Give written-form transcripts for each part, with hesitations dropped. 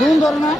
দুন ধরো না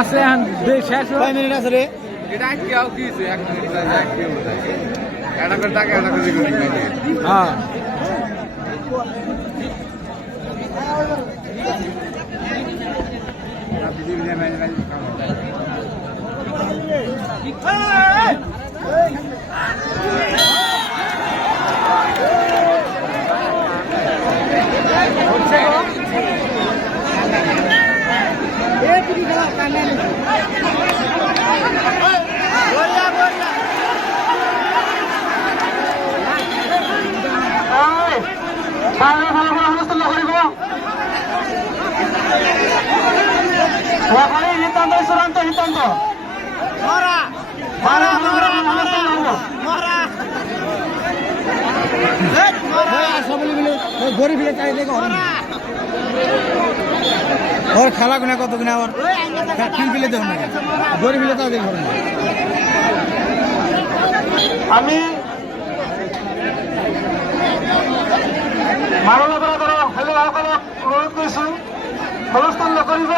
আছে শেষ 5 মিনিট আছে রে এটা কি আও কি 1 মিনিট এটা করে টাকা এটা করে দিই হ্যাঁ খেলা গুনা কত গুনা ফিলে দেখুন না গড়ি ফিলে তাও দেখুন আমি মানব অনুরোধ করছি অনুষ্ঠান করিব